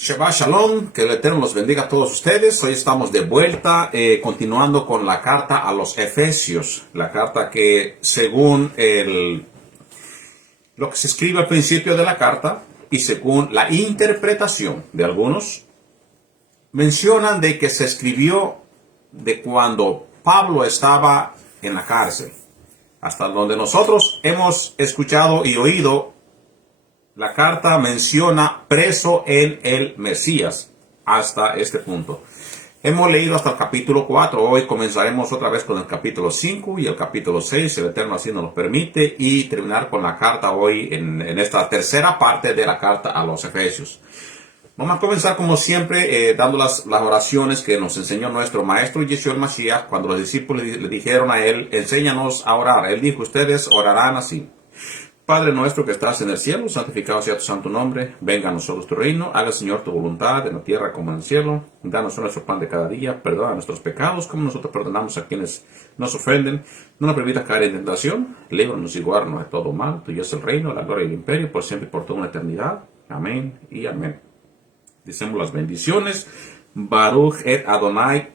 Shabbat Shalom, que el Eterno los bendiga a todos ustedes. Hoy estamos de vuelta, continuando con la carta a los Efesios. La carta que, según lo que se escribe al principio de la carta y según la interpretación de algunos, mencionan de que se escribió de cuando Pablo estaba en la cárcel. Hasta donde nosotros hemos escuchado y oído, la carta menciona preso en el Mesías hasta este punto. Hemos leído hasta el capítulo 4. Hoy comenzaremos otra vez con el capítulo 5 y el capítulo 6, si el Eterno así nos lo permite, y terminar con la carta hoy en esta tercera parte de la carta a los Efesios. Vamos a comenzar como siempre dando las oraciones que nos enseñó nuestro maestro Yeshua el Mashiach cuando los discípulos le dijeron a él: enséñanos a orar. Él dijo: ustedes orarán así: Padre nuestro que estás en el cielo, santificado sea tu santo nombre. Venga a nosotros tu reino. Haga, Señor, tu voluntad en la tierra como en el cielo. Danos nuestro pan de cada día. Perdona nuestros pecados como nosotros perdonamos a quienes nos ofenden. No nos permitas caer en tentación. Líbranos y guárdanos de todo mal. Tuyo es el reino, la gloria y el imperio, por siempre y por toda una eternidad. Amén y amén. Decimos las bendiciones. Baruch et Adonai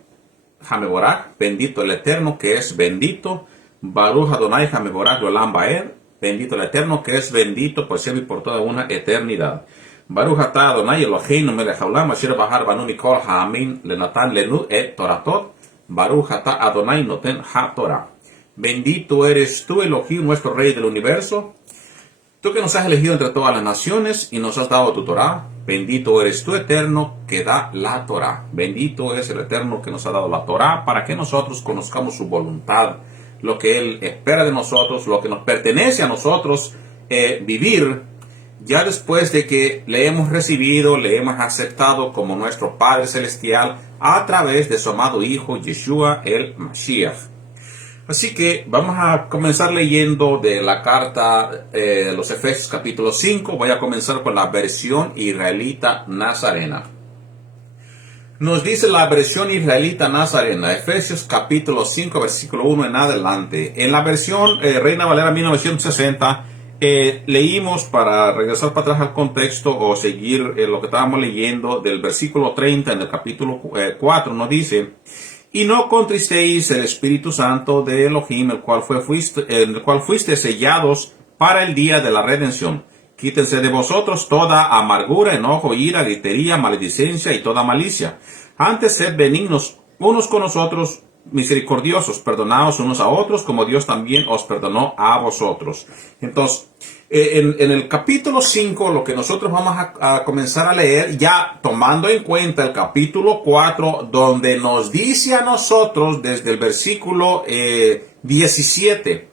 Hameborach. Bendito el Eterno que es bendito. Baruch Adonai Hameborach Olam Baed. Bendito el Eterno, que es bendito por siempre y por toda una eternidad. Baruch atah Adonai Eloheinu melech haolam asher bahar banu mikol ha'amin lenatan lenu et toratot. Baruch atah Adonai noten ha-torah. Bendito eres tú, Elohim, nuestro Rey del universo. Tú que nos has elegido entre todas las naciones y nos has dado tu Torah. Bendito eres tú, Eterno, que da la Torah. Bendito es el Eterno que nos ha dado la Torah para que nosotros conozcamos su voluntad, lo que Él espera de nosotros, lo que nos pertenece a nosotros vivir, ya después de que le hemos recibido, le hemos aceptado como nuestro Padre Celestial a través de su amado Hijo Yeshua el Mashiach. Así que vamos a comenzar leyendo de la carta de los Efesios capítulo 5. Voy a comenzar con la versión israelita nazarena. Nos dice la versión israelita nazarena, Efesios capítulo 5, versículo 1 en adelante. En la versión Reina Valera 1960, leímos, para regresar para atrás al contexto o seguir lo que estábamos leyendo, del versículo 30 en el capítulo 4, nos dice: y no contristéis el Espíritu Santo de Elohim, en el cual fuiste sellados para el día de la redención. Quítense de vosotros toda amargura, enojo, ira, gritería, maledicencia y toda malicia. Antes sed benignos unos con los otros, misericordiosos, perdonaos unos a otros, como Dios también os perdonó a vosotros. Entonces, en el capítulo 5, lo que nosotros vamos a comenzar a leer, ya tomando en cuenta el capítulo 4, donde nos dice a nosotros, desde el versículo 17,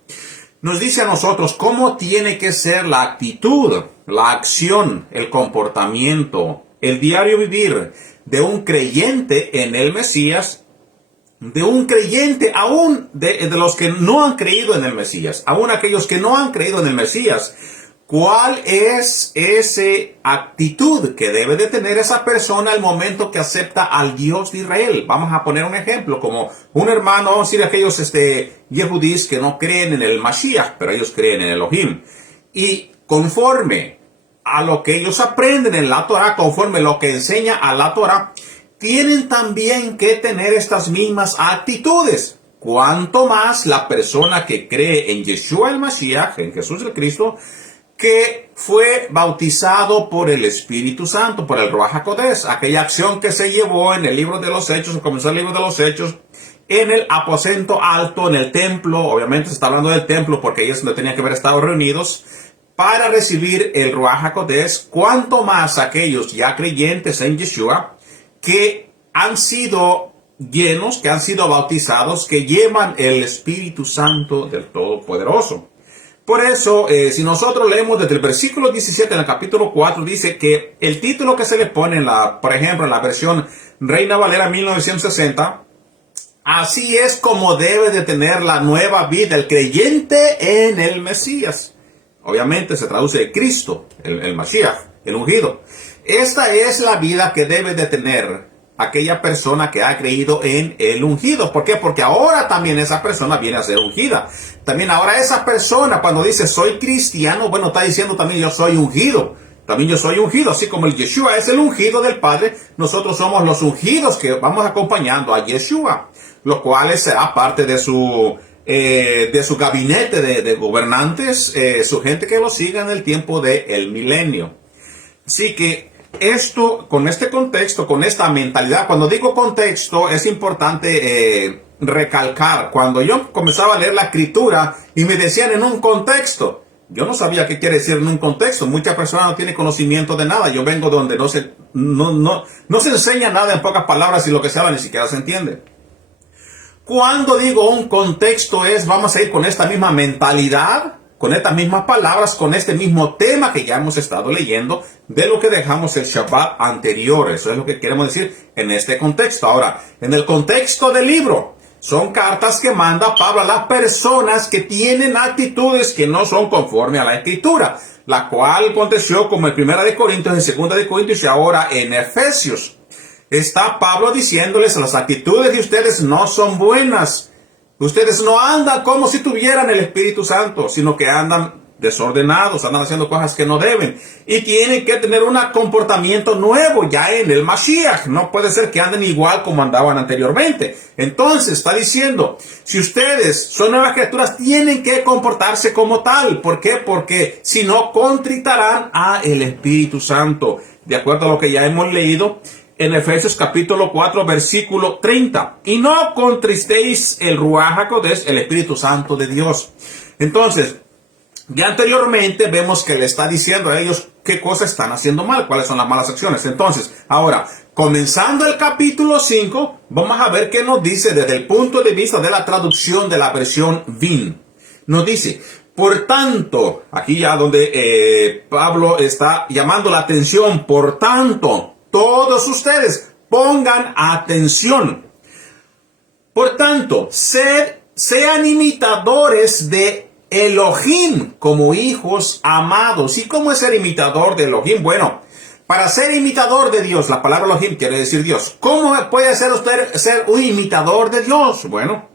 nos dice a nosotros cómo tiene que ser la actitud, la acción, el comportamiento, el diario vivir de un creyente en el Mesías, de un creyente aún de los que no han creído en el Mesías, aún aquellos que no han creído en el Mesías. ¿Cuál es esa actitud que debe de tener esa persona al momento que acepta al Dios de Israel? Vamos a poner un ejemplo, como un hermano, vamos a decir aquellos yehudís que no creen en el Mashiach, pero ellos creen en Elohim. Y conforme a lo que ellos aprenden en la Torah, conforme lo que enseña a la Torah, tienen también que tener estas mismas actitudes. Cuanto más la persona que cree en Yeshua el Mashiach, en Jesús el Cristo, que fue bautizado por el Espíritu Santo, por el Ruach HaKodesh, aquella acción que se llevó en el libro de los Hechos, comenzó el libro de los Hechos, en el aposento alto, en el templo. Obviamente se está hablando del templo porque ellos no tenían que haber estado reunidos para recibir el Ruach HaKodesh. Cuanto más aquellos ya creyentes en Yeshua, que han sido llenos, que han sido bautizados, que llevan el Espíritu Santo del Todopoderoso. Por eso, si nosotros leemos desde el versículo 17 en el capítulo 4, dice que el título que se le pone, por ejemplo, en la versión Reina Valera 1960, así es como debe de tener la nueva vida el creyente en el Mesías. Obviamente se traduce de Cristo, el Mashiach, el ungido. Esta es la vida que debe de tener aquella persona que ha creído en el ungido. ¿Por qué? Porque ahora también esa persona viene a ser ungida. También ahora esa persona, cuando dice soy cristiano, bueno, está diciendo también yo soy ungido. También yo soy ungido, así como el Yeshua es el ungido del Padre, nosotros somos los ungidos que vamos acompañando a Yeshua, lo cual será parte de su gabinete de gobernantes, su gente que lo siga en el tiempo del milenio. Así que esto, con este contexto, con esta mentalidad, cuando digo contexto, es importante recalcar, cuando yo comenzaba a leer la escritura y me decían en un contexto, yo no sabía qué quiere decir en un contexto. Muchas personas no tienen conocimiento de nada. Yo vengo donde no se enseña nada, en pocas palabras, y lo que se habla ni siquiera se entiende. Cuando digo un contexto vamos a ir con esta misma mentalidad, con estas mismas palabras, con este mismo tema que ya hemos estado leyendo, de lo que dejamos el Shabbat anterior. Eso es lo que queremos decir en este contexto. Ahora, en el contexto del libro, son cartas que manda Pablo a las personas que tienen actitudes que no son conforme a la Escritura, la cual aconteció como en 1 de Corintios, en 2 de Corintios y ahora en Efesios. Está Pablo diciéndoles, las actitudes de ustedes no son buenas. Ustedes no andan como si tuvieran el Espíritu Santo, sino que andan desordenados, andan haciendo cosas que no deben. Y tienen que tener un comportamiento nuevo ya en el Mashiach. No puede ser que anden igual como andaban anteriormente. Entonces está diciendo, si ustedes son nuevas criaturas, tienen que comportarse como tal. ¿Por qué? Porque si no, contritarán a el Espíritu Santo. De acuerdo a lo que ya hemos leído en Efesios capítulo 4, versículo 30. Y no contristéis el Ruach HaKodesh, el Espíritu Santo de Dios. Entonces, ya anteriormente vemos que le está diciendo a ellos qué cosas están haciendo mal, cuáles son las malas acciones. Entonces, ahora, comenzando el capítulo 5, vamos a ver qué nos dice desde el punto de vista de la traducción de la versión VIN. Nos dice, por tanto, aquí ya donde Pablo está llamando la atención, por tanto, todos ustedes pongan atención. Por tanto, sean imitadores de Elohim como hijos amados. ¿Y cómo es ser imitador de Elohim? Bueno, para ser imitador de Dios, la palabra Elohim quiere decir Dios. ¿Cómo puede ser usted ser un imitador de Dios? Bueno,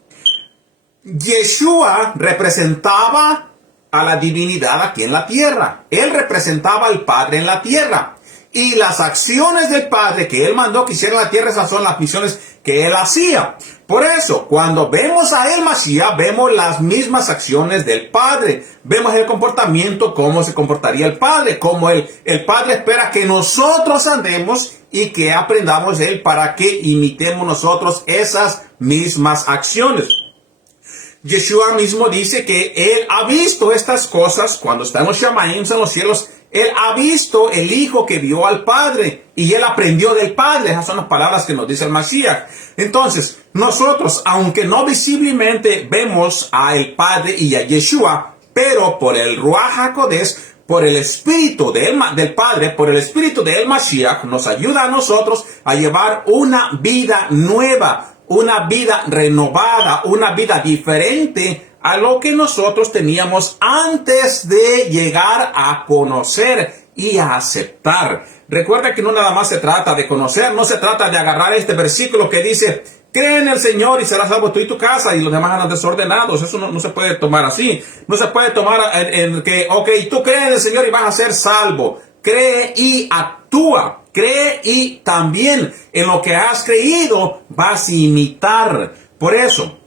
Yeshua representaba a la divinidad aquí en la tierra. Él representaba al Padre en la tierra. Y las acciones del Padre que Él mandó que hiciera en la tierra, esas son las misiones que Él hacía. Por eso, cuando vemos a El Mashiach, vemos las mismas acciones del Padre. Vemos el comportamiento, cómo se comportaría el Padre, cómo el Padre espera que nosotros andemos y que aprendamos de Él para que imitemos nosotros esas mismas acciones. Yeshua mismo dice que Él ha visto estas cosas cuando está en los Shamaim, en los cielos. Él ha visto el Hijo que vio al Padre y Él aprendió del Padre. Esas son las palabras que nos dice el Mashiach. Entonces, nosotros, aunque no visiblemente vemos al Padre y a Yeshua, pero por el Ruach HaKodesh, por el Espíritu del Padre, por el Espíritu del Mashiach, nos ayuda a nosotros a llevar una vida nueva, una vida renovada, una vida diferente a lo que nosotros teníamos antes de llegar a conocer y a aceptar. Recuerda que no nada más se trata de conocer, no se trata de agarrar este versículo que dice, cree en el Señor y serás salvo tú y tu casa, y los demás andan desordenados. Eso no se puede tomar así. No se puede tomar en que, ok, tú crees en el Señor y vas a ser salvo. Cree y actúa. Cree y también en lo que has creído vas a imitar. Por eso,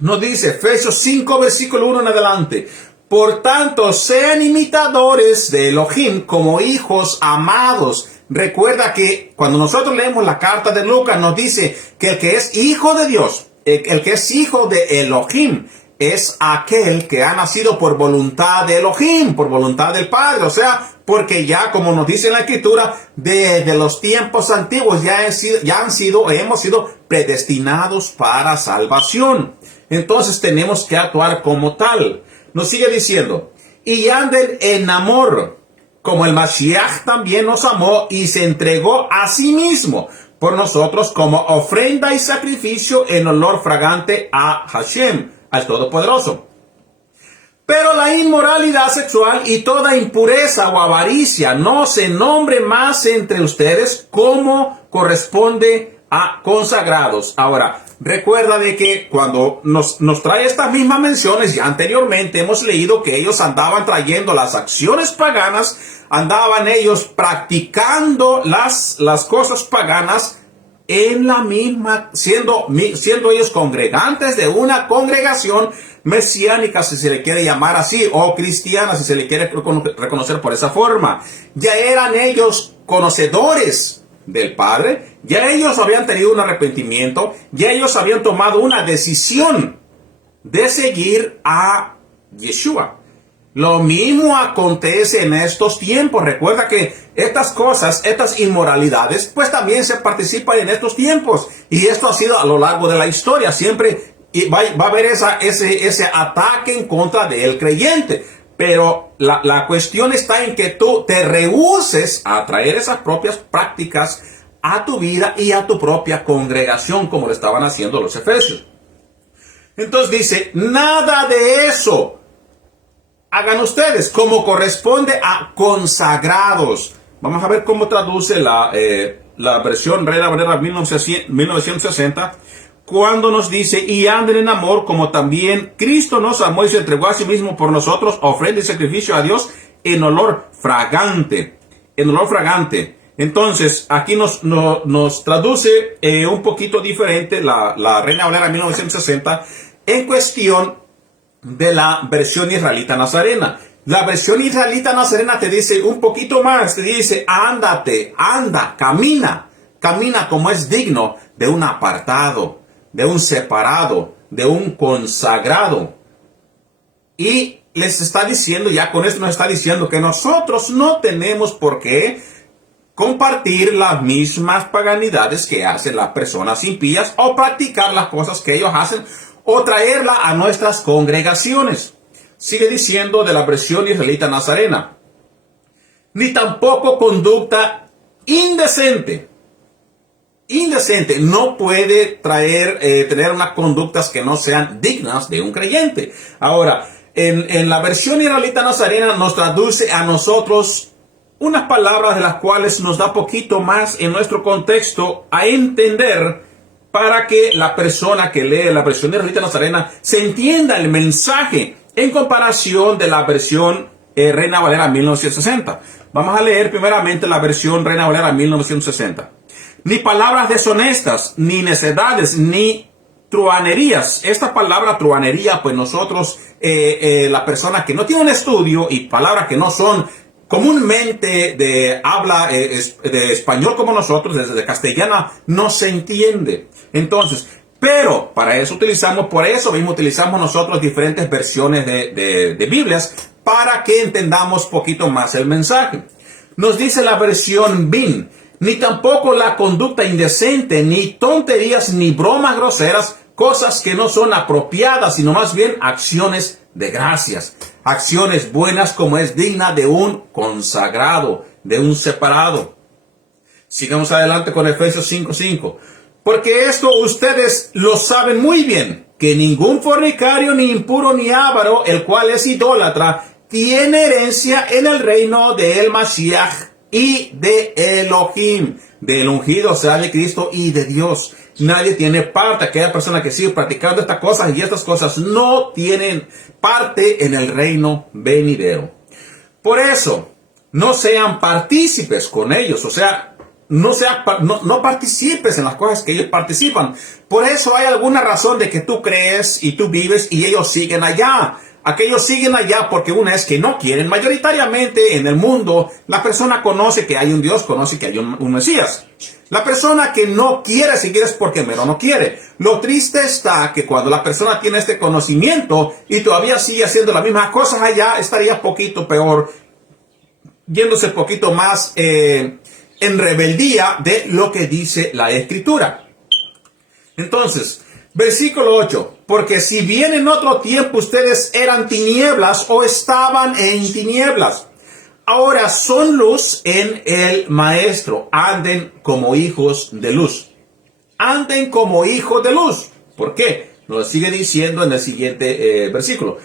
nos dice Efesios 5, versículo 1 en adelante. Por tanto, sean imitadores de Elohim como hijos amados. Recuerda que cuando nosotros leemos la carta de Lucas, nos dice que el que es hijo de Dios, el que es hijo de Elohim, es aquel que ha nacido por voluntad de Elohim, por voluntad del Padre. O sea, porque ya, como nos dice en la Escritura, desde los tiempos antiguos hemos sido predestinados para salvación. Entonces tenemos que actuar como tal. Nos sigue diciendo, y anden en amor, como el Mashiach también nos amó y se entregó a sí mismo por nosotros como ofrenda y sacrificio en olor fragante a Hashem, al Todopoderoso. Pero la inmoralidad sexual y toda impureza o avaricia no se nombre más entre ustedes como corresponde consagrados. Ahora, recuerda de que cuando nos trae estas mismas menciones, ya anteriormente hemos leído que ellos andaban trayendo las acciones paganas, andaban ellos practicando las cosas paganas en la misma, siendo ellos congregantes de una congregación mesiánica, si se le quiere llamar así, o cristiana, si se le quiere reconocer por esa forma. Ya eran ellos conocedores del Padre, ya ellos habían tenido un arrepentimiento, ya ellos habían tomado una decisión de seguir a Yeshua. Lo mismo acontece en estos tiempos. Recuerda que estas cosas, estas inmoralidades, pues también se participan en estos tiempos. Y esto ha sido a lo largo de la historia. Siempre va a haber ese ataque en contra del creyente. Pero la cuestión está en que tú te rehúses a traer esas propias prácticas a tu vida y a tu propia congregación, como lo estaban haciendo los efesios. Entonces dice, nada de eso hagan ustedes, como corresponde a consagrados. Vamos a ver cómo traduce la versión Reina Valera 1960, cuando nos dice, y anden en amor, como también Cristo nos amó y se entregó a sí mismo por nosotros, ofrenda y sacrificio a Dios en olor fragante. En olor fragante. Entonces, aquí nos traduce un poquito diferente la Reina Valera 1960 en cuestión de la versión israelita nazarena. La versión israelita nazarena te dice un poquito más, te dice, anda, camina como es digno de un apartado, de un separado, de un consagrado. Y les está diciendo, ya con esto nos está diciendo que nosotros no tenemos por qué compartir las mismas paganidades que hacen las personas impías o practicar las cosas que ellos hacen o traerla a nuestras congregaciones. Sigue diciendo de la versión israelita nazarena. Ni tampoco conducta indecente. Indecente. No puede tener unas conductas que no sean dignas de un creyente. Ahora, en la versión israelita nazarena nos traduce a nosotros unas palabras de las cuales nos da poquito más en nuestro contexto a entender, para que la persona que lee la versión israelita nazarena se entienda el mensaje en comparación de la versión Reina Valera 1960. Vamos a leer primeramente la versión Reina Valera 1960. Ni palabras deshonestas, ni necedades, ni truanerías. Esta palabra truanería, pues nosotros, la persona que no tiene un estudio y palabras que no son comúnmente de habla de español como nosotros, desde castellana, no se entiende. Entonces, pero para eso por eso mismo utilizamos nosotros diferentes versiones de Biblias, para que entendamos poquito más el mensaje. Nos dice la versión BIN, ni tampoco la conducta indecente, ni tonterías, ni bromas groseras, cosas que no son apropiadas, sino más bien acciones de gracias. Acciones buenas como es digna de un consagrado, de un separado. Sigamos adelante con Efesios 5:5. Porque esto ustedes lo saben muy bien, que ningún fornicario, ni impuro, ni avaro, el cual es idólatra, tiene herencia en el reino de el Mashiach y de Elohim, del ungido, o sea, de Cristo y de Dios. Nadie tiene parte. Aquella persona que sigue practicando estas cosas y estas cosas no tienen parte en el reino venidero. Por eso, no sean partícipes con ellos, o sea, no participes en las cosas que ellos participan. Por eso hay alguna razón de que tú crees y tú vives y ellos siguen allá. Aquellos siguen allá porque una es que no quieren. Mayoritariamente en el mundo, la persona conoce que hay un Dios, conoce que hay un Mesías. La persona que no quiere seguir es porque mero no quiere. Lo triste está que cuando la persona tiene este conocimiento y todavía sigue haciendo las mismas cosas allá, estaría poquito peor, yéndose poquito más en rebeldía de lo que dice la Escritura. Entonces, versículo 8. Porque si bien en otro tiempo ustedes eran tinieblas o estaban en tinieblas, ahora son luz en el Maestro. Anden como hijos de luz. Anden como hijos de luz. ¿Por qué? Nos sigue diciendo en el siguiente versículo.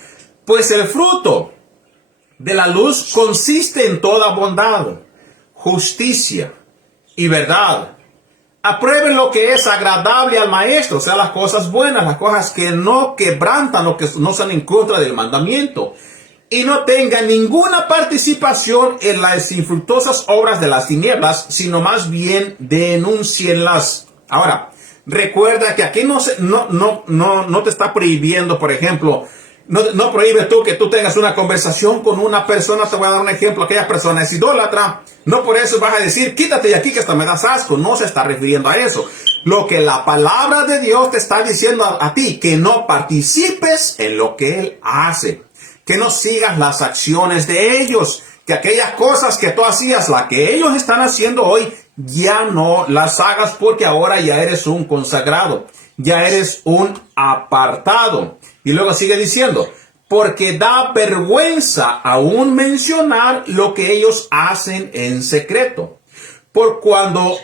Pues el fruto de la luz consiste en toda bondad, justicia y verdad, Aprueben lo que es agradable al maestro, o sea, las cosas buenas, las cosas que no quebrantan o que no están en contra del mandamiento. Y no tengan ninguna participación en las infructuosas obras de las tinieblas, sino más bien denúncienlas. Ahora, recuerda que aquí no te está prohibiendo, por ejemplo, no prohíbe tú que tú tengas una conversación con una persona. Te voy a dar un ejemplo. Aquella persona es idólatra. No por eso vas a decir, quítate de aquí que hasta me das asco. No se está refiriendo a eso. Lo que la palabra de Dios te está diciendo a ti, que no participes en lo que Él hace. Que no sigas las acciones de ellos. Que aquellas cosas que tú hacías, las que ellos están haciendo hoy, ya no las hagas, porque ahora ya eres un consagrado. Ya eres un apartado. Y luego sigue diciendo, porque da vergüenza aún mencionar lo que ellos hacen en secreto. Por cuando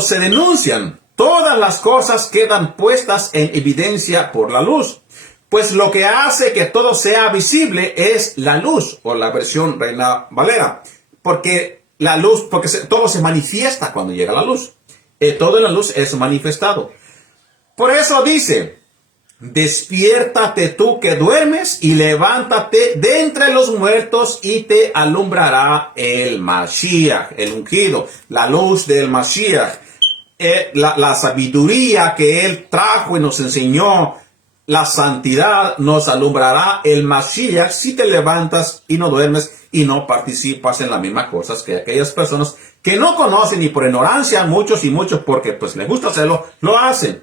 se denuncian, todas las cosas quedan puestas en evidencia por la luz. Pues lo que hace que todo sea visible es la luz, o la versión Reina Valera. Porque la luz, todo se manifiesta cuando llega la luz. Todo en la luz es manifestado. Por eso dice, despiértate tú que duermes y levántate de entre los muertos y te alumbrará el Mashiach, el ungido, la luz del Mashiach, la sabiduría que Él trajo y nos enseñó, la santidad nos alumbrará el Mashiach si te levantas y no duermes y no participas en las mismas cosas que aquellas personas que no conocen y por ignorancia muchos porque pues les gusta hacerlo, lo hacen.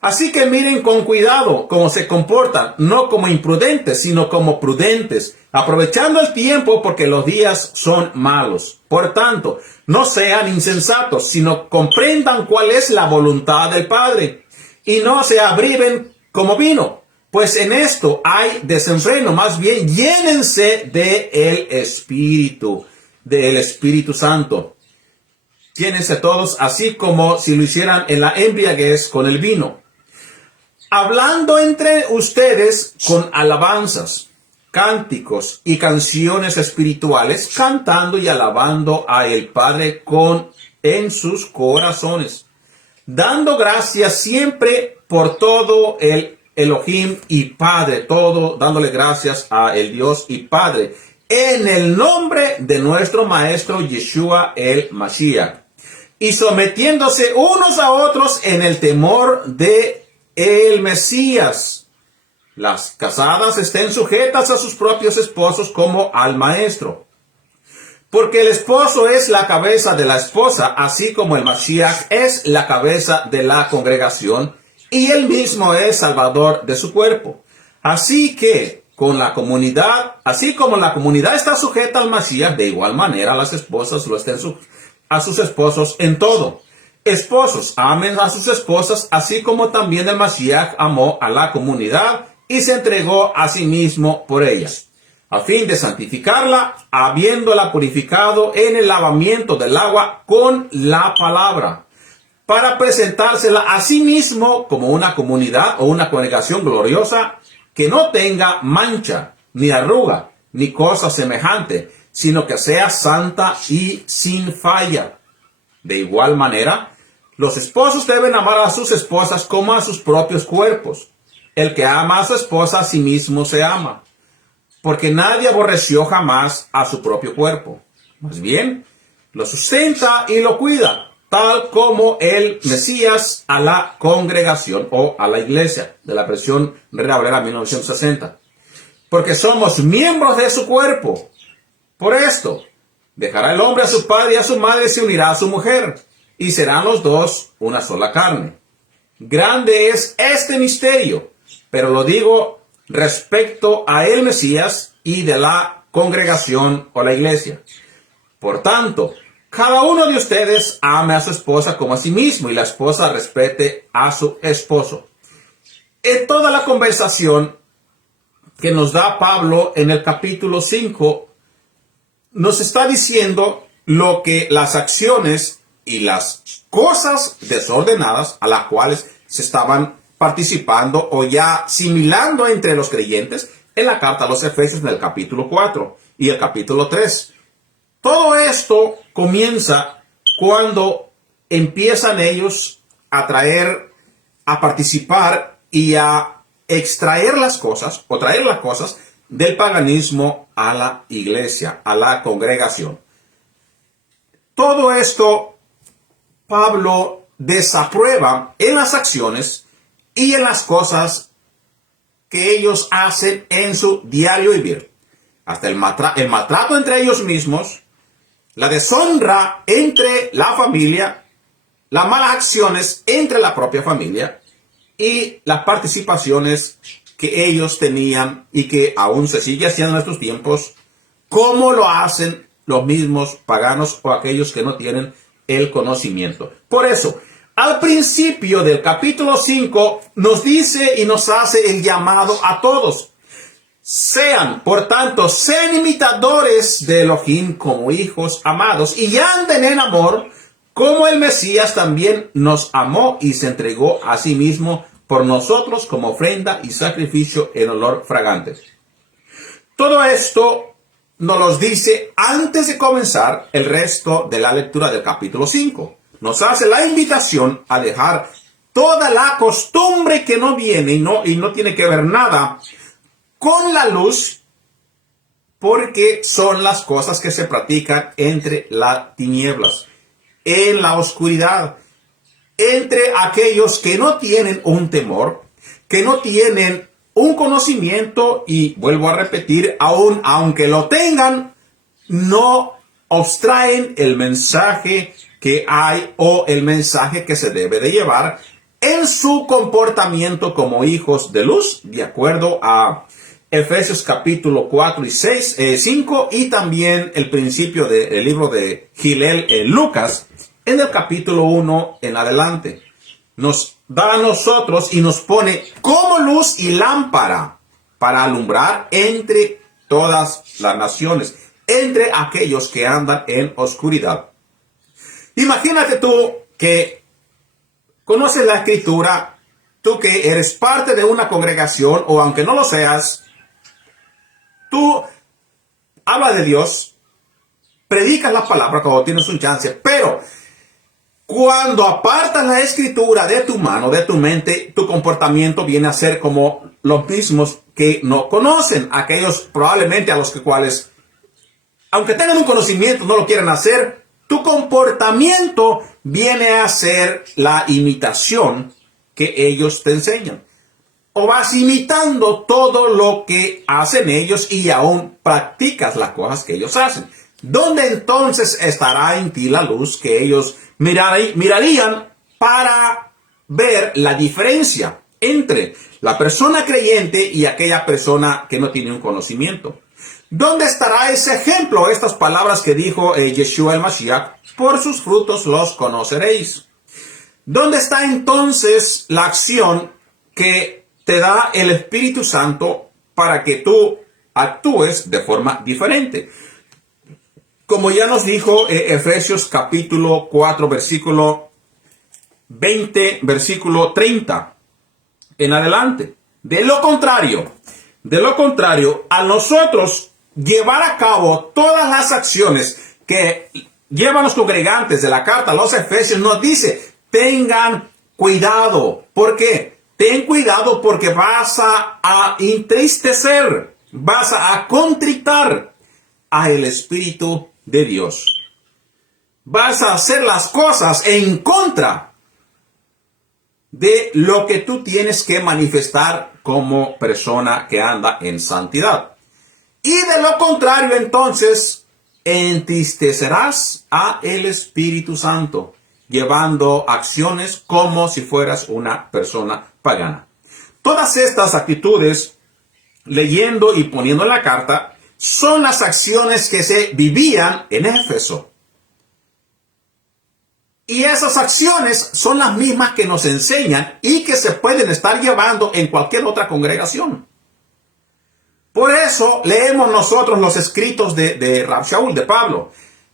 Así que miren con cuidado cómo se comportan, no como imprudentes, sino como prudentes, aprovechando el tiempo porque los días son malos. Por tanto, no sean insensatos, sino comprendan cuál es la voluntad del Padre, y no se abriven como vino, pues en esto hay desenfreno. Más bien, llénense del Espíritu Santo. Llénense todos, así como si lo hicieran en la embriaguez con el vino, hablando entre ustedes con alabanzas, cánticos y canciones espirituales, cantando y alabando a el Padre en sus corazones, dando gracias siempre por todo el Elohim y Padre, todo dándole gracias a el Dios y Padre, en el nombre de nuestro Maestro Yeshua el Mashiach, y sometiéndose unos a otros en el temor de el Mesías. Las casadas estén sujetas a sus propios esposos como al Maestro, porque el esposo es la cabeza de la esposa, así como el Mashiach es la cabeza de la congregación, y él mismo es salvador de su cuerpo. Así que así como la comunidad está sujeta al Mashiach, de igual manera las esposas lo estén a sus esposos en todo. Esposos, amen a sus esposas, así como también el Mashiach amó a la comunidad y se entregó a sí mismo por ella, a fin de santificarla, habiéndola purificado en el lavamiento del agua con la palabra, para presentársela a sí mismo como una comunidad o una congregación gloriosa, que no tenga mancha, ni arruga, ni cosa semejante, sino que sea santa y sin falla. De igual manera, los esposos deben amar a sus esposas como a sus propios cuerpos. El que ama a su esposa a sí mismo se ama, porque nadie aborreció jamás a su propio cuerpo. Más bien, lo sustenta y lo cuida, tal como el Mesías a la congregación o a la iglesia, de la versión Reina Valera 1960. Porque somos miembros de su cuerpo. Por esto, dejará el hombre a su padre y a su madre, se unirá a su mujer, y serán los dos una sola carne. Grande es este misterio, pero lo digo respecto a el Mesías y de la congregación o la iglesia. Por tanto, cada uno de ustedes ame a su esposa como a sí mismo, y la esposa respete a su esposo. En toda la conversación que nos da Pablo en el capítulo 5, nos está diciendo lo que las acciones y las cosas desordenadas a las cuales se estaban participando o ya asimilando entre los creyentes en la carta a los Efesios en el capítulo 4 y el capítulo 3. Todo esto comienza cuando empiezan ellos a traer, a participar y a extraer las cosas o traer las cosas del paganismo a la iglesia, a la congregación. Todo esto Pablo desaprueba en las acciones y en las cosas que ellos hacen en su diario vivir. Hasta el maltrato entre ellos mismos, la deshonra entre la familia, las malas acciones entre la propia familia y las participaciones que ellos tenían y que aún se sigue haciendo en estos tiempos, como lo hacen los mismos paganos o aquellos que no tienen el conocimiento. Por eso, al principio del capítulo 5 nos dice y nos hace el llamado a todos. Por tanto, sean imitadores de Elohim como hijos amados y anden en amor, como el Mesías también nos amó y se entregó a sí mismo por nosotros como ofrenda y sacrificio en olor fragante. Todo esto nos los dice antes de comenzar el resto de la lectura del capítulo 5. Nos hace la invitación a dejar toda la costumbre que no viene y no tiene que ver nada con la luz, porque son las cosas que se practican entre las tinieblas, en la oscuridad, entre aquellos que no tienen un temor, que no tienen un conocimiento y, vuelvo a repetir, aunque lo tengan, no abstraen el mensaje que hay o el mensaje que se debe de llevar en su comportamiento como hijos de luz, de acuerdo a Efesios capítulo 4 y 5 y también el principio del libro de Gilel en Lucas en el capítulo 1 en adelante. Nos da a nosotros y nos pone como luz y lámpara para alumbrar entre todas las naciones, entre aquellos que andan en oscuridad. Imagínate tú que conoces la Escritura, tú que eres parte de una congregación o aunque no lo seas, tú hablas de Dios, predicas la palabra cuando tienes un chance, pero cuando apartas la Escritura de tu mano, de tu mente, tu comportamiento viene a ser como los mismos que no conocen, aquellos probablemente a los cuales, aunque tengan un conocimiento, no lo quieren hacer. Tu comportamiento viene a ser la imitación que ellos te enseñan. O vas imitando todo lo que hacen ellos y aún practicas las cosas que ellos hacen. ¿Dónde entonces estará en ti la luz que ellos mirarían para ver la diferencia entre la persona creyente y aquella persona que no tiene un conocimiento? ¿Dónde estará ese ejemplo? Estas palabras que dijo Yeshua el Mashiach: por sus frutos los conoceréis. ¿Dónde está entonces la acción que te da el Espíritu Santo para que tú actúes de forma diferente? Como ya nos dijo Efesios capítulo 4, versículo 20, versículo 30 en adelante. De lo contrario, a nosotros llevar a cabo todas las acciones que llevan los congregantes de la carta a los Efesios, nos dice: tengan cuidado. ¿Por qué? Ten cuidado porque vas a entristecer, vas a contritar al Espíritu de Dios. Vas a hacer las cosas en contra de lo que tú tienes que manifestar como persona que anda en santidad. Y de lo contrario, entonces, entristecerás a el Espíritu Santo, llevando acciones como si fueras una persona pagana. Todas estas actitudes, leyendo y poniendo en la carta, son las acciones que se vivían en Éfeso. Y esas acciones son las mismas que nos enseñan y que se pueden estar llevando en cualquier otra congregación. Por eso leemos nosotros los escritos de Rab Shaul, de Pablo,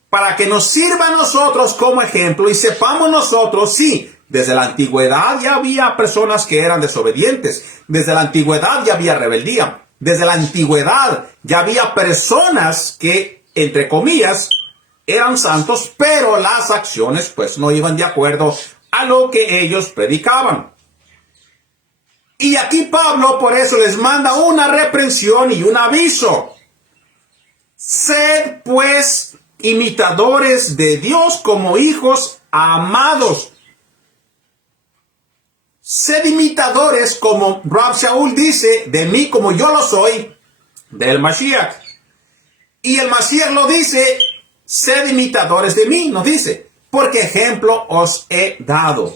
para que nos sirva a nosotros como ejemplo y sepamos nosotros, sí, desde la antigüedad ya había personas que eran desobedientes, desde la antigüedad ya había rebeldía, desde la antigüedad ya había personas que, entre comillas, eran santos, pero las acciones pues no iban de acuerdo a lo que ellos predicaban. Y aquí Pablo por eso les manda una reprensión y un aviso. Sed pues imitadores de Dios como hijos amados. Sed imitadores, como Rab Shaul dice, de mí como yo lo soy, del Mashiach. Y el Mashiach lo dice, sed imitadores de mí, nos dice, porque ejemplo os he dado.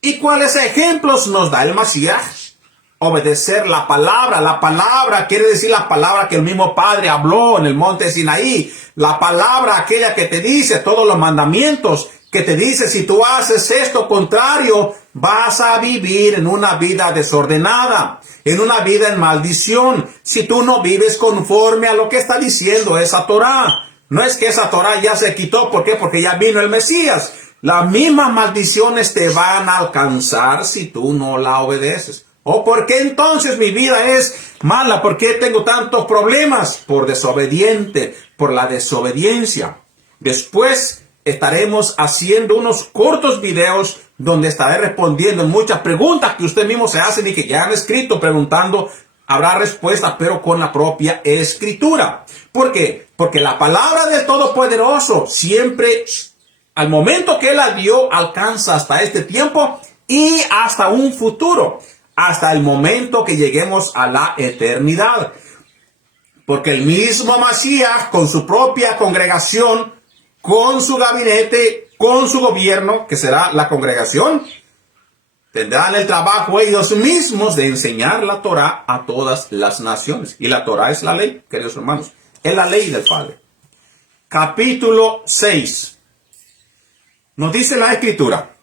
¿Y cuáles ejemplos nos da el Mashiach? Obedecer la palabra. La palabra quiere decir la palabra que el mismo Padre habló en el monte Sinaí. La palabra aquella que te dice todos los mandamientos, que te dice si tú haces esto contrario, vas a vivir en una vida desordenada, en una vida en maldición, si tú no vives conforme a lo que está diciendo esa Torá. No es que esa Torá ya se quitó, ¿por qué? Porque ya vino el Mesías. Las mismas maldiciones te van a alcanzar si tú no la obedeces. ¿O por qué entonces mi vida es mala? ¿Por qué tengo tantos problemas? Por desobediente, por la desobediencia. Después estaremos haciendo unos cortos videos donde estaré respondiendo muchas preguntas que ustedes mismos se hacen y que ya han escrito preguntando. Habrá respuesta, pero con la propia escritura. ¿Por qué? Porque la palabra del Todopoderoso siempre, al momento que Él la dio, alcanza hasta este tiempo y hasta un futuro. Hasta el momento que lleguemos a la eternidad. Porque el mismo Mashiach, con su propia congregación, con su gabinete, con su gobierno, que será la congregación, tendrán el trabajo ellos mismos de enseñar la Torá a todas las naciones. Y la Torá es la ley, queridos hermanos. Es la ley del Padre. Capítulo 6. Nos dice la Escritura.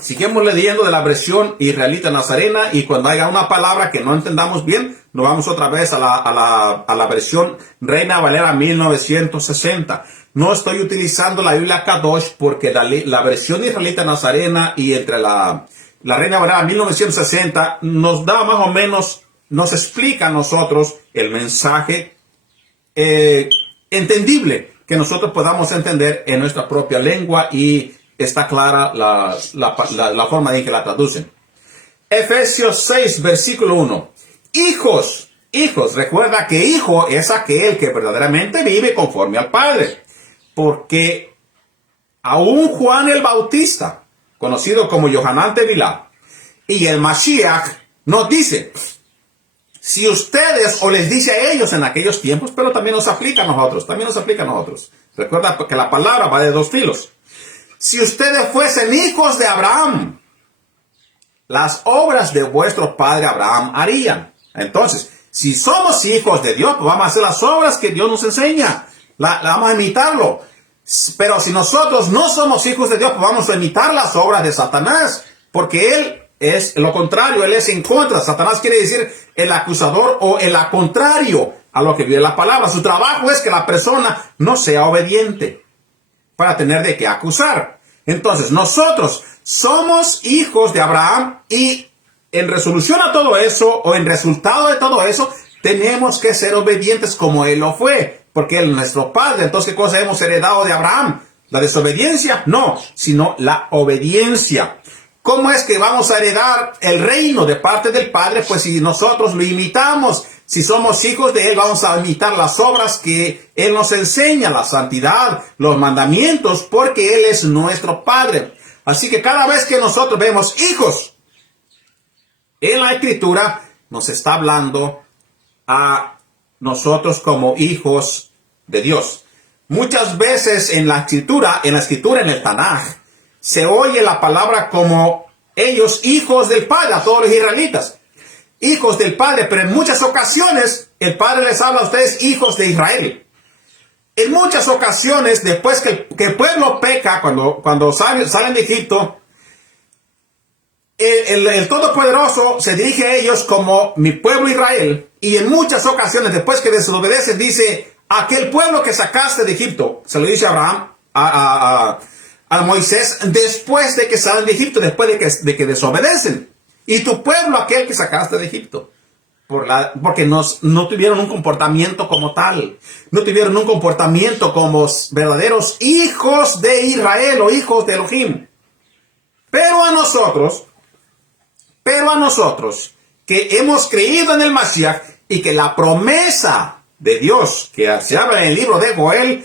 Seguimos leyendo de la versión israelita nazarena, y cuando haya una palabra que no entendamos bien, nos vamos otra vez a la versión Reina Valera 1960. No estoy utilizando la Biblia Kadosh porque la versión israelita nazarena y entre la Reina Valera 1960 nos da más o menos, nos explica a nosotros el mensaje entendible que nosotros podamos entender en nuestra propia lengua, y está clara la forma en que la traducen. Efesios 6, versículo 1. Hijos, recuerda que hijo es aquel que verdaderamente vive conforme al Padre. Porque aún Juan el Bautista, conocido como Yohanan Tevilá, y el Mashiach nos dice, si ustedes, o les dice a ellos en aquellos tiempos, pero también nos aplica a nosotros, Recuerda que la palabra va de dos filos. Si ustedes fuesen hijos de Abraham, las obras de vuestro padre Abraham harían. Entonces, si somos hijos de Dios, pues vamos a hacer las obras que Dios nos enseña. Vamos a imitarlo. Pero si nosotros no somos hijos de Dios, pues vamos a imitar las obras de Satanás. Porque él es lo contrario, él es en contra. Satanás quiere decir el acusador o el contrario a lo que viene la palabra. Su trabajo es que la persona no sea obediente para tener de qué acusar. Entonces, nosotros somos hijos de Abraham, y en resolución a todo eso, o en resultado de todo eso, tenemos que ser obedientes como Él lo fue, porque Él es nuestro Padre. Entonces, ¿qué cosa hemos heredado de Abraham? ¿La desobediencia? No, sino la obediencia. ¿Cómo es que vamos a heredar el reino de parte del Padre? Pues si nosotros lo imitamos. Si somos hijos de Él, vamos a imitar las obras que Él nos enseña, la santidad, los mandamientos, porque Él es nuestro Padre. Así que cada vez que nosotros vemos hijos en la Escritura, nos está hablando a nosotros como hijos de Dios. Muchas veces en la Escritura, en el Tanaj, se oye la palabra como ellos, hijos del Padre, a todos los israelitas. Hijos del Padre, pero en muchas ocasiones el Padre les habla a ustedes hijos de Israel. En muchas ocasiones, después que el pueblo peca, cuando salen de Egipto, el Todopoderoso se dirige a ellos como mi pueblo Israel. Y en muchas ocasiones, después que desobedecen, dice, aquel pueblo que sacaste de Egipto, se lo dice a Abraham, a Moisés, después de que salen de Egipto, después de que desobedecen. Y tu pueblo, aquel que sacaste de Egipto. porque no tuvieron un comportamiento como tal. No tuvieron un comportamiento como verdaderos hijos de Israel o hijos de Elohim. Pero a nosotros, que hemos creído en el Mashiach y que la promesa de Dios que se habla en el libro de Joel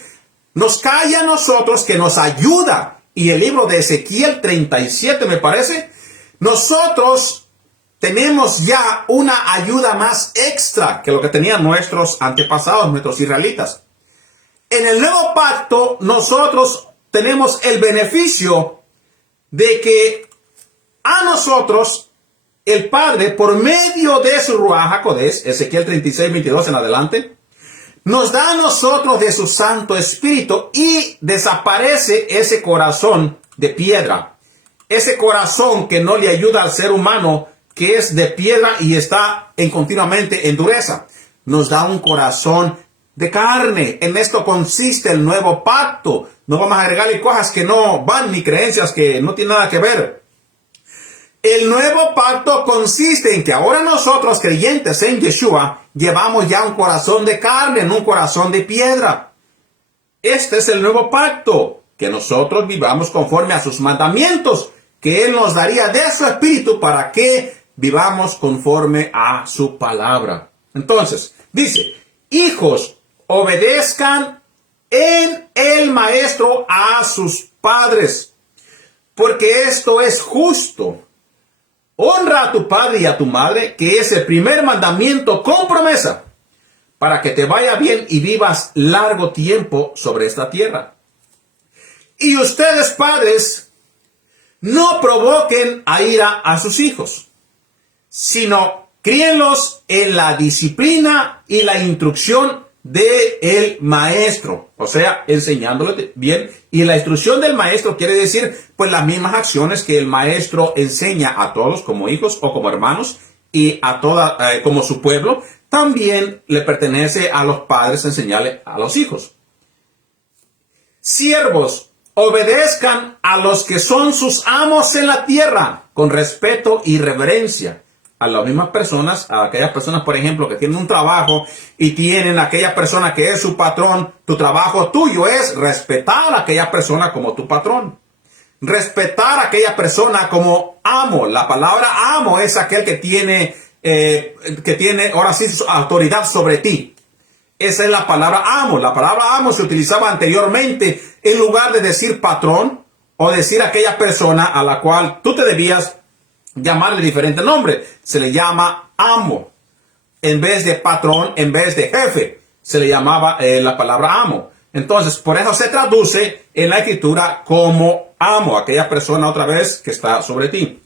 nos cae a nosotros, que nos ayuda. Y el libro de Ezequiel 37, me parece, nosotros tenemos ya una ayuda más extra que lo que tenían nuestros antepasados, nuestros israelitas. En el nuevo pacto, nosotros tenemos el beneficio de que a nosotros, el Padre, por medio de su Ruach HaKodesh, Ezequiel 36, 22 en adelante, nos da a nosotros de su Santo Espíritu y desaparece ese corazón de piedra. Ese corazón que no le ayuda al ser humano, que es de piedra y está continuamente en dureza. Nos da un corazón de carne. En esto consiste el nuevo pacto. No vamos a agregarle cosas que no van ni creencias que no tienen nada que ver. El nuevo pacto consiste en que ahora nosotros, creyentes en Yeshua, llevamos ya un corazón de carne, no un corazón de piedra. Este es el nuevo pacto, que nosotros vivamos conforme a sus mandamientos, que Él nos daría de su espíritu para que vivamos conforme a su palabra. Entonces, dice, hijos, obedezcan en el maestro a sus padres, porque esto es justo. Honra a tu padre y a tu madre, que es el primer mandamiento con promesa, para que te vaya bien y vivas largo tiempo sobre esta tierra. Y ustedes, padres, no provoquen a ira a sus hijos, sino críenlos en la disciplina y la instrucción del maestro, o sea, enseñándole bien. Y la instrucción del maestro quiere decir, pues, las mismas acciones que el maestro enseña a todos como hijos o como hermanos y a toda como su pueblo, también le pertenece a los padres enseñarle a los hijos. Siervos, obedezcan a los que son sus amos en la tierra con respeto y reverencia. A las mismas personas, a aquellas personas, por ejemplo, que tienen un trabajo y tienen a aquella persona que es su patrón. Tu trabajo tuyo es respetar a aquella persona como tu patrón. Respetar a aquella persona como amo. La palabra amo es aquel que tiene ahora sí autoridad sobre ti. Esa es la palabra amo. La palabra amo se utilizaba anteriormente en lugar de decir patrón o decir aquella persona a la cual tú te debías llamarle diferente nombre. Se le llama amo. En vez de patrón, en vez de jefe, se le llamaba la palabra amo. Entonces, por eso se traduce en la escritura como amo, aquella persona otra vez que está sobre ti.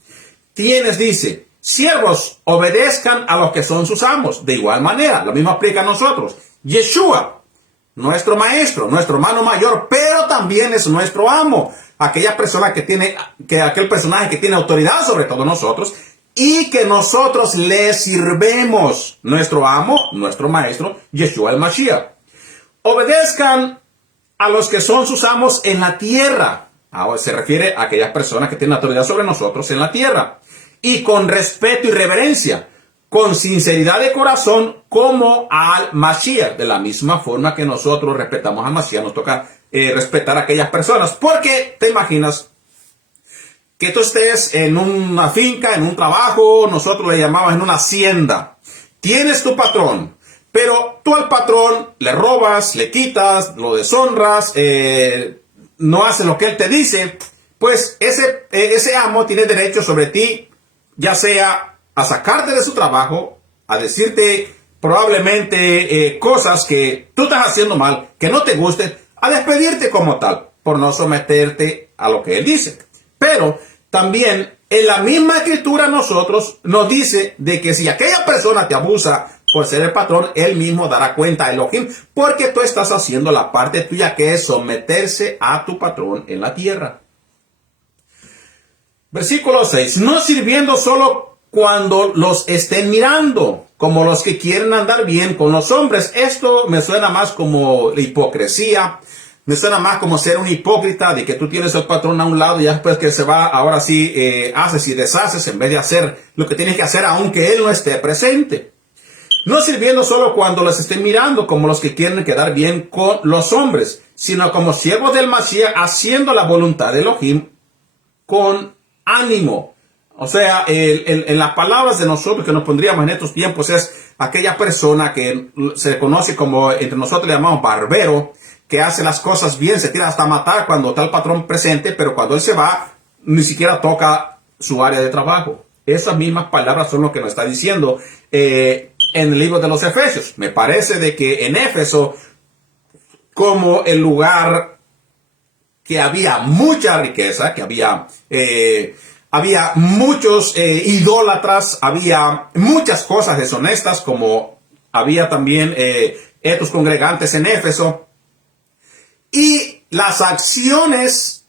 Dice, siervos, obedezcan a los que son sus amos. De igual manera, lo mismo aplica a nosotros. Yeshua, nuestro maestro, nuestro hermano mayor, pero también es nuestro amo. Aquella persona aquel personaje que tiene autoridad sobre todos nosotros y que nosotros le sirvemos. Nuestro amo, nuestro maestro, Yeshua el Mashiach. Obedezcan a los que son sus amos en la tierra. Ahora se refiere a aquellas personas que tienen autoridad sobre nosotros en la tierra. Y con respeto y reverencia, con sinceridad de corazón, como al Mashiach. De la misma forma que nosotros respetamos al Mashiach, nos toca respetar a aquellas personas. Porque te imaginas que tú estés en una finca, en un trabajo, nosotros le llamamos en una hacienda. Tienes tu patrón, pero tú al patrón le robas, le quitas, lo deshonras, no haces lo que él te dice. Pues ese amo tiene derecho sobre ti, ya sea a sacarte de su trabajo, a decirte probablemente cosas que tú estás haciendo mal, que no te gusten, a despedirte como tal, por no someterte a lo que él dice. Pero también en la misma escritura nosotros nos dice de que si aquella persona te abusa por ser el patrón, él mismo dará cuenta a Elohim, porque tú estás haciendo la parte tuya, que es someterse a tu patrón en la tierra. Versículo 6. No sirviendo solo cuando los estén mirando, como los que quieren andar bien con los hombres. Esto me suena más como la hipocresía. Me suena más como ser un hipócrita, de que tú tienes al patrón a un lado y ya después que se va, ahora sí haces y deshaces en vez de hacer lo que tienes que hacer aunque él no esté presente. No sirviendo solo cuando les estén mirando como los que quieren quedar bien con los hombres, sino como siervos del Mashiach, haciendo la voluntad de Elohim con ánimo. O sea, en las palabras de nosotros que nos pondríamos en estos tiempos es aquella persona que se conoce como, entre nosotros le llamamos barbero, que hace las cosas bien, se tira hasta matar cuando está el patrón presente, pero cuando él se va, ni siquiera toca su área de trabajo. Esas mismas palabras son lo que nos está diciendo en el libro de los Efesios. Me parece de que en Éfeso, como el lugar que había mucha riqueza, que había muchos idólatras, había muchas cosas deshonestas, como había también estos congregantes en Éfeso, y las acciones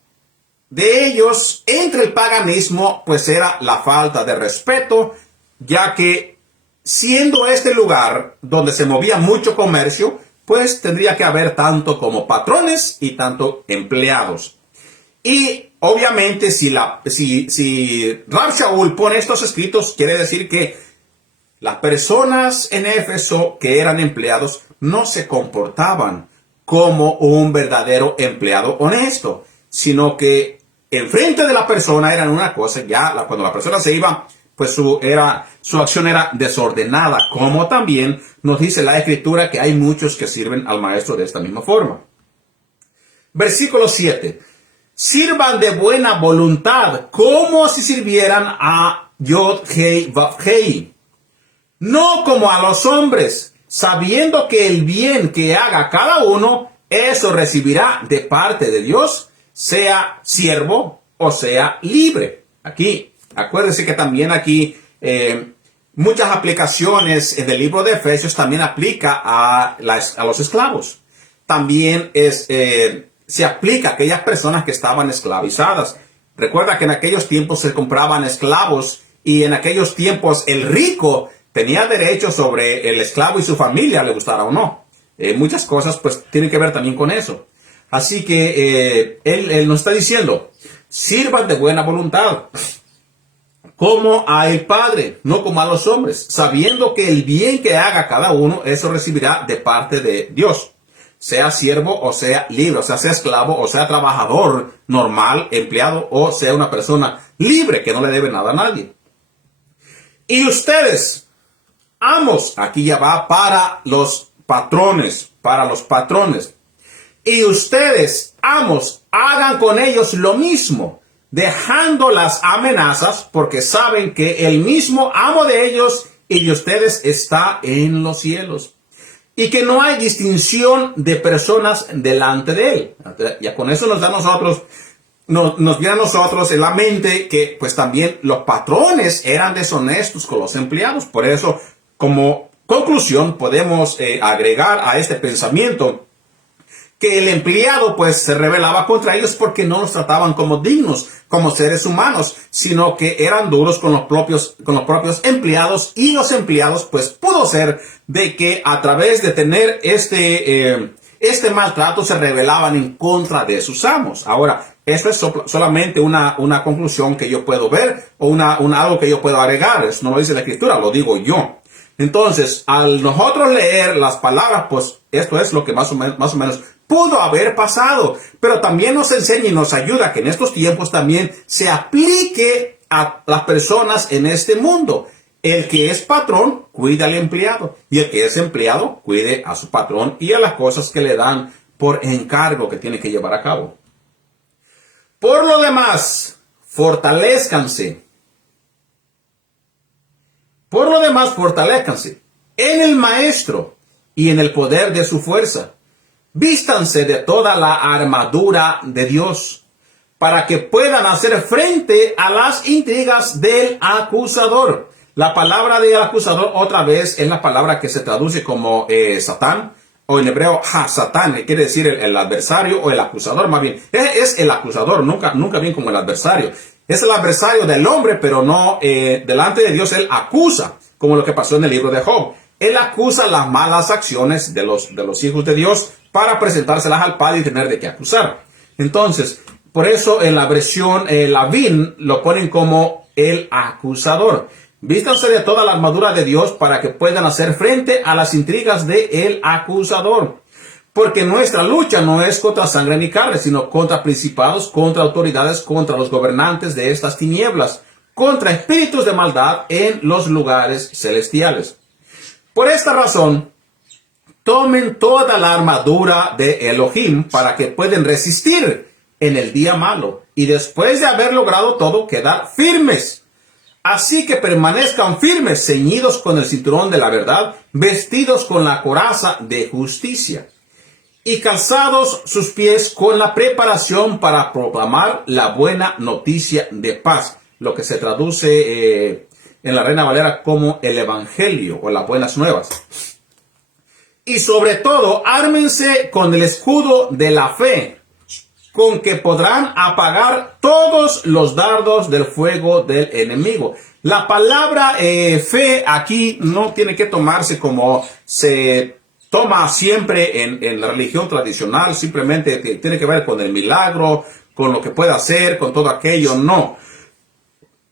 de ellos entre el paganismo, pues era la falta de respeto, ya que siendo este lugar donde se movía mucho comercio, pues tendría que haber tanto como patrones y tanto empleados. Y obviamente si Rab Shaul pone estos escritos, quiere decir que las personas en Éfeso que eran empleados no se comportaban como un verdadero empleado honesto, sino que enfrente de la persona eran una cosa, cuando la persona se iba, pues su acción era desordenada, como también nos dice la Escritura que hay muchos que sirven al maestro de esta misma forma. Versículo 7. Sirvan de buena voluntad, como si sirvieran a Yod-Hei Vav-Hei, no como a los hombres, sabiendo que el bien que haga cada uno, eso recibirá de parte de Dios, sea siervo o sea libre. Aquí, acuérdense que también aquí muchas aplicaciones en el libro de Efesios también aplica a los esclavos. También se aplica a aquellas personas que estaban esclavizadas. Recuerda que en aquellos tiempos se compraban esclavos y en aquellos tiempos el rico tenía derecho sobre el esclavo y su familia, le gustara o no. Muchas cosas pues tienen que ver también con eso. Así que él nos está diciendo, sirvan de buena voluntad, como al Padre, no como a los hombres, sabiendo que el bien que haga cada uno, eso recibirá de parte de Dios. Sea siervo o sea libre, o sea esclavo o sea trabajador normal, empleado, o sea una persona libre que no le debe nada a nadie. Y ustedes, amos, aquí ya va para los patrones, y ustedes, amos, hagan con ellos lo mismo, dejando las amenazas, porque saben que el mismo amo de ellos y de ustedes está en los cielos. Y que no hay distinción de personas delante de él. Ya con eso nos viene a nosotros en la mente que pues también los patrones eran deshonestos con los empleados. Por eso, como conclusión, podemos agregar a este pensamiento que el empleado pues se rebelaba contra ellos porque no los trataban como dignos, como seres humanos, sino que eran duros con los propios empleados, y los empleados pues pudo ser de que a través de tener este maltrato se rebelaban en contra de sus amos. Ahora, esto es solamente una conclusión que yo puedo ver o algo que yo puedo agregar. Eso no lo dice la Escritura, lo digo yo. Entonces, al nosotros leer las palabras, pues esto es lo que más o menos pudo haber pasado, pero también nos enseña y nos ayuda que en estos tiempos también se aplique a las personas en este mundo. El que es patrón, cuida al empleado, y el que es empleado, cuide a su patrón y a las cosas que le dan por encargo que tiene que llevar a cabo. Por lo demás, fortalézcanse. En el Maestro y en el poder de su fuerza. Vístanse de toda la armadura de Dios, para que puedan hacer frente a las intrigas del acusador. La palabra del acusador otra vez es la palabra que se traduce como Satán, o en hebreo Satán, que quiere decir el adversario o el acusador, más bien. Es el acusador, nunca bien como el adversario. Es el adversario del hombre, pero no delante de Dios él acusa, como lo que pasó en el libro de Job. Él acusa las malas acciones de los hijos de Dios para presentárselas al Padre y tener de qué acusar. Entonces, por eso en la versión Lavín lo ponen como el acusador. Vístanse de toda la armadura de Dios para que puedan hacer frente a las intrigas del acusador. Porque nuestra lucha no es contra sangre ni carne, sino contra principados, contra autoridades, contra los gobernantes de estas tinieblas, contra espíritus de maldad en los lugares celestiales. Por esta razón, tomen toda la armadura de Elohim para que puedan resistir en el día malo y después de haber logrado todo, quedar firmes. Así que permanezcan firmes, ceñidos con el cinturón de la verdad, vestidos con la coraza de justicia y calzados sus pies con la preparación para proclamar la buena noticia de paz, lo que se traduce en la Reina Valera como el Evangelio o las buenas nuevas. Y sobre todo, ármense con el escudo de la fe, con que podrán apagar todos los dardos del fuego del enemigo. La palabra fe aquí no tiene que tomarse como se toma siempre en la religión tradicional, simplemente tiene que ver con el milagro, con lo que puede hacer, con todo aquello. No.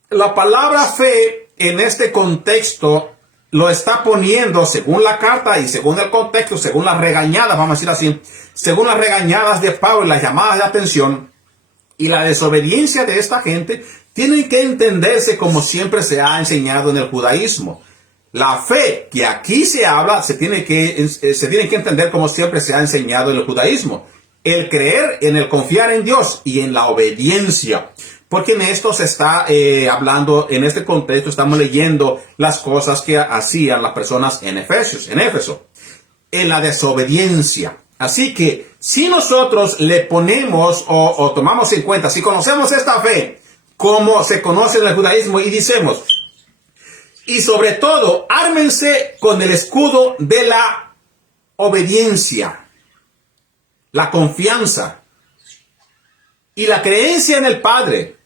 La palabra fe en este contexto lo está poniendo, según la carta y según el contexto, según las regañadas, vamos a decir así, según las regañadas de Pablo y las llamadas de atención y la desobediencia de esta gente, tienen que entenderse como siempre se ha enseñado en el judaísmo. La fe que aquí se habla se tiene que entender como siempre se ha enseñado en el judaísmo. El creer, en el confiar en Dios y en la obediencia. Porque en esto se está hablando, en este contexto estamos leyendo las cosas que hacían las personas en Éfeso, en la desobediencia. Así que si nosotros le ponemos o tomamos en cuenta, si conocemos esta fe como se conoce en el judaísmo y decimos, y sobre todo, ármense con el escudo de la obediencia, la confianza y la creencia en el Padre,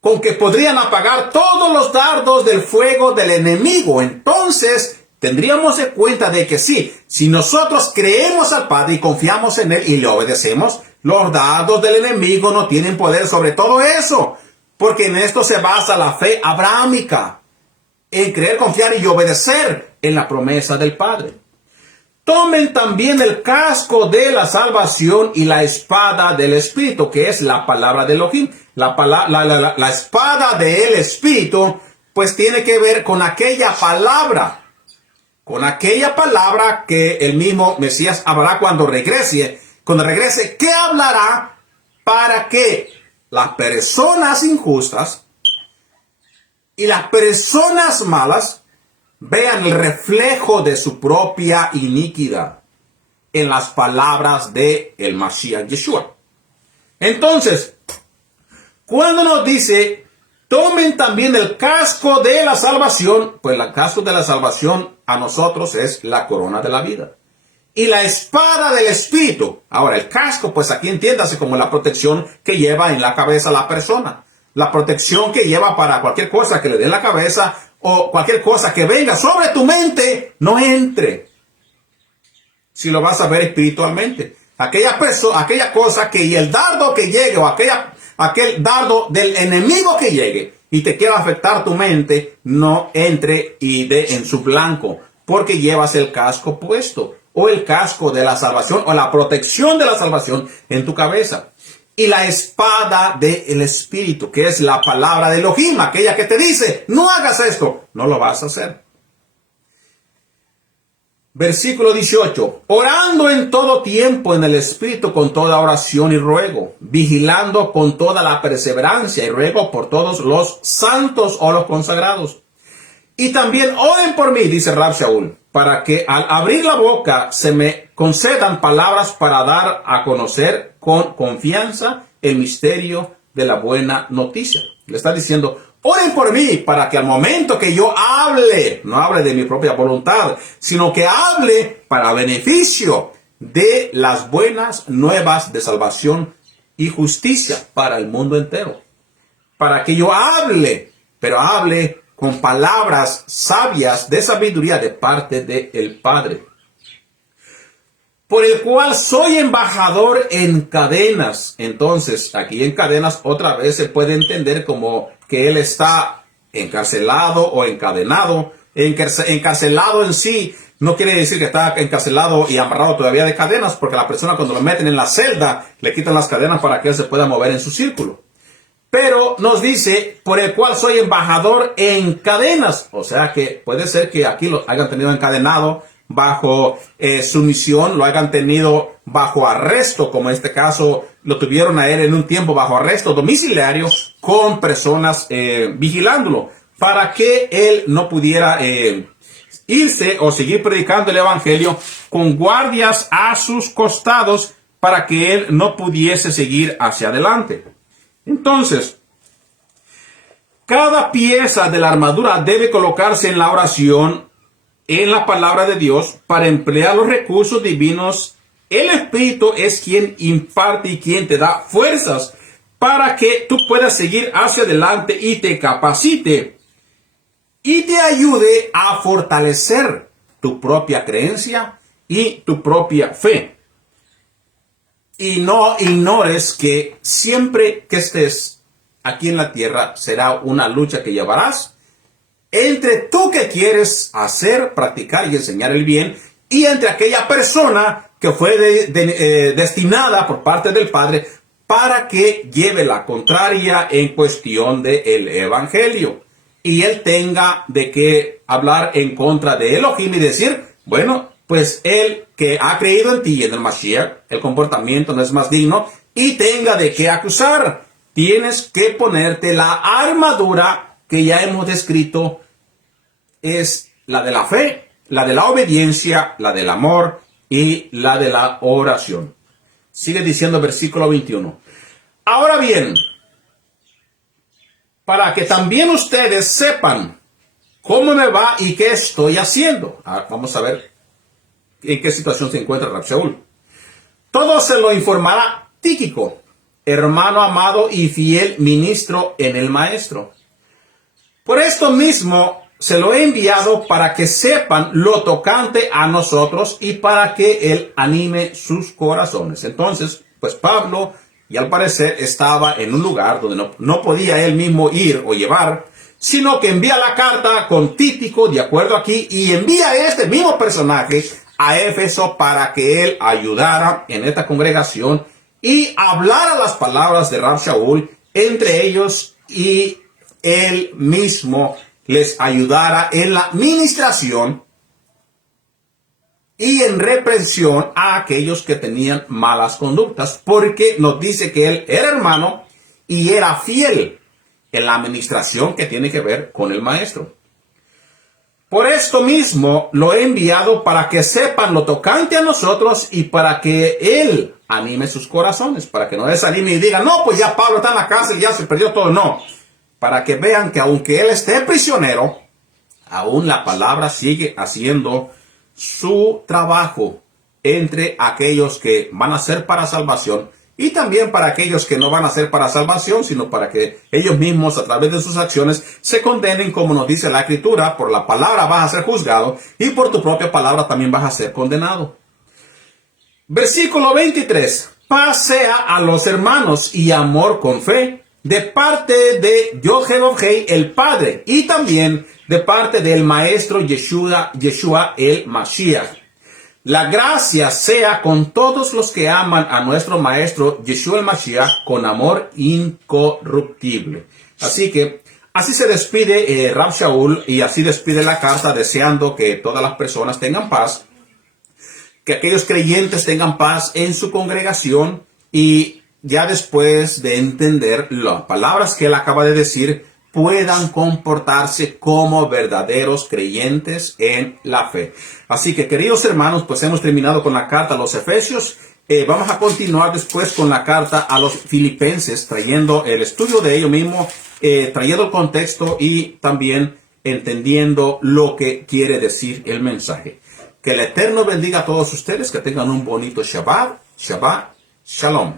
con que podrían apagar todos los dardos del fuego del enemigo. Entonces, tendríamos en cuenta de que sí, si nosotros creemos al Padre y confiamos en Él y le obedecemos, los dardos del enemigo no tienen poder sobre todo eso. Porque en esto se basa la fe abrahámica, en creer, confiar y obedecer en la promesa del Padre. Tomen también el casco de la salvación y la espada del Espíritu, que es la palabra de Elohim. La espada del Espíritu, pues tiene que ver con aquella palabra que el mismo Mesías hablará cuando regrese. Cuando regrese, ¿qué hablará? Para que las personas injustas y las personas malas vean el reflejo de su propia iniquidad en las palabras de el Mashiach Yeshua. Entonces, cuando nos dice, tomen también el casco de la salvación, pues el casco de la salvación a nosotros es la corona de la vida. Y la espada del Espíritu. Ahora, el casco, pues aquí entiéndase como la protección que lleva en la cabeza la persona. La protección que lleva para cualquier cosa que le dé en la cabeza o cualquier cosa que venga sobre tu mente, no entre. Si lo vas a ver espiritualmente. Aquella cosa que y el dardo que llegue o aquel dardo del enemigo que llegue y te quiera afectar tu mente, no entre y dé en su blanco. Porque llevas el casco puesto. O el casco de la salvación, o la protección de la salvación en tu cabeza. Y la espada del Espíritu, que es la palabra de Elohim, aquella que te dice, no hagas esto, no lo vas a hacer. Versículo 18. Orando en todo tiempo en el Espíritu con toda oración y ruego, vigilando con toda la perseverancia y ruego por todos los santos o los consagrados. Y también oren por mí, dice Rab Shaul, para que al abrir la boca se me concedan palabras para dar a conocer con confianza el misterio de la buena noticia. Le está diciendo, oren por mí para que al momento que yo hable, no hable de mi propia voluntad, sino que hable para beneficio de las buenas nuevas de salvación y justicia para el mundo entero. Para que yo hable, pero hable con palabras sabias de sabiduría de parte del Padre, por el cual soy embajador en cadenas. Entonces, aquí en cadenas otra vez se puede entender como que él está encarcelado o encadenado. Encarcelado en sí no quiere decir que está encarcelado y amarrado todavía de cadenas, porque la persona cuando lo meten en la celda le quitan las cadenas para que él se pueda mover en su círculo. Pero nos dice, por el cual soy embajador en cadenas. O sea que puede ser que aquí lo hayan tenido encadenado bajo sumisión, lo hayan tenido bajo arresto, como en este caso lo tuvieron a él en un tiempo bajo arresto domiciliario con personas vigilándolo, para que él no pudiera irse o seguir predicando el evangelio con guardias a sus costados para que él no pudiese seguir hacia adelante. Entonces, cada pieza de la armadura debe colocarse en la oración, en la palabra de Dios, para emplear los recursos divinos. El Espíritu es quien imparte y quien te da fuerzas para que tú puedas seguir hacia adelante y te capacite y te ayude a fortalecer tu propia creencia y tu propia fe. Y no ignores que siempre que estés aquí en la tierra será una lucha que llevarás entre tú que quieres hacer, practicar y enseñar el bien, y entre aquella persona que fue destinada por parte del Padre para que lleve la contraria en cuestión del evangelio. Y él tenga de qué hablar en contra de Elohim y decir, bueno, pues él que ha creído en ti y en el Mashiach, el comportamiento no es más digno, y tenga de qué acusar. Tienes que ponerte la armadura que ya hemos descrito, es la de la fe, la de la obediencia, la del amor y la de la oración. Sigue diciendo versículo 21. Ahora bien, para que también ustedes sepan cómo me va y qué estoy haciendo. Vamos a ver en qué situación se encuentra Rab Shaul. Todo se lo informará Tíquico, hermano amado y fiel ministro en el Maestro. Por esto mismo se lo he enviado para que sepan lo tocante a nosotros y para que él anime sus corazones. Entonces, pues Pablo, y al parecer estaba en un lugar donde no podía él mismo ir o llevar, sino que envía la carta con Tíquico, de acuerdo aquí, y envía a este mismo personaje a Éfeso para que él ayudara en esta congregación y hablara las palabras de Rab Shaul entre ellos, y él mismo les ayudara en la ministración y en reprensión a aquellos que tenían malas conductas, porque nos dice que él era hermano y era fiel en la administración que tiene que ver con el Maestro. Por esto mismo lo he enviado para que sepan lo tocante a nosotros y para que él anime sus corazones, para que no desanime y diga, no, pues ya Pablo está en la cárcel, ya se perdió todo. No, para que vean que aunque él esté prisionero, aún la palabra sigue haciendo su trabajo entre aquellos que van a ser para salvación y también para aquellos que no van a ser para salvación, sino para que ellos mismos a través de sus acciones se condenen, como nos dice la Escritura. Por la palabra vas a ser juzgado y por tu propia palabra también vas a ser condenado. Versículo 23. Paz sea a los hermanos y amor con fe de parte de Yod-Heh-Vav-Heh, el Padre, y también de parte del Maestro Yeshua el Mashiach. La gracia sea con todos los que aman a nuestro Maestro Yeshua el Mashiach con amor incorruptible. Así que así se despide Rab Shaul, y así despide la carta, deseando que todas las personas tengan paz, que aquellos creyentes tengan paz en su congregación, y ya después de entender las palabras que él acaba de decir, puedan comportarse como verdaderos creyentes en la fe. Así que, queridos hermanos, pues hemos terminado con la carta a los Efesios. Vamos a continuar después con la carta a los Filipenses, trayendo el estudio de ello mismo, trayendo el contexto y también entendiendo lo que quiere decir el mensaje. Que el Eterno bendiga a todos ustedes, que tengan un bonito Shabbat. Shabbat Shalom.